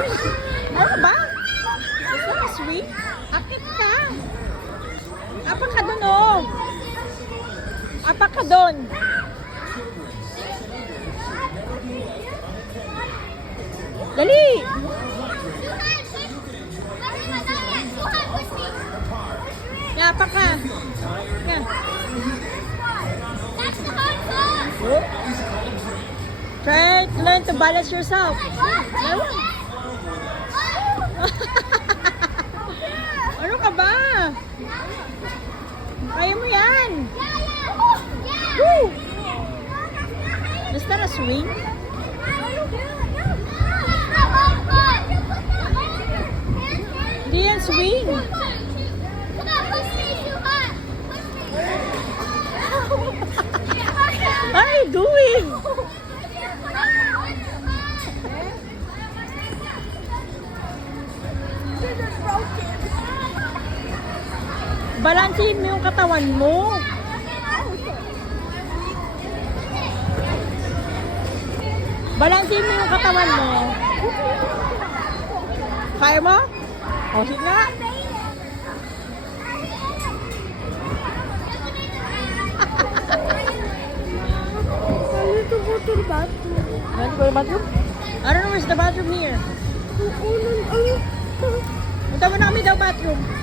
swing? Ano ba? Is that a swing? Akit ka. Apa ka dun, oh. Apa ka dun. Dali. Nga, apa ka. Nga. Try to learn to balance yourself. Ano ka ba? Kaya mo yan. Woo! Is that a swing? Hindi yan swing. What are you doing? Balansin mo yung katawan mo. Balansin mo yung katawan mo. Kaya mo? O, sige nga. I need to go to the bathroom. Want to go to the bathroom? I don't know where's the bathroom here. Oh, Punta mo na kami daw bathroom.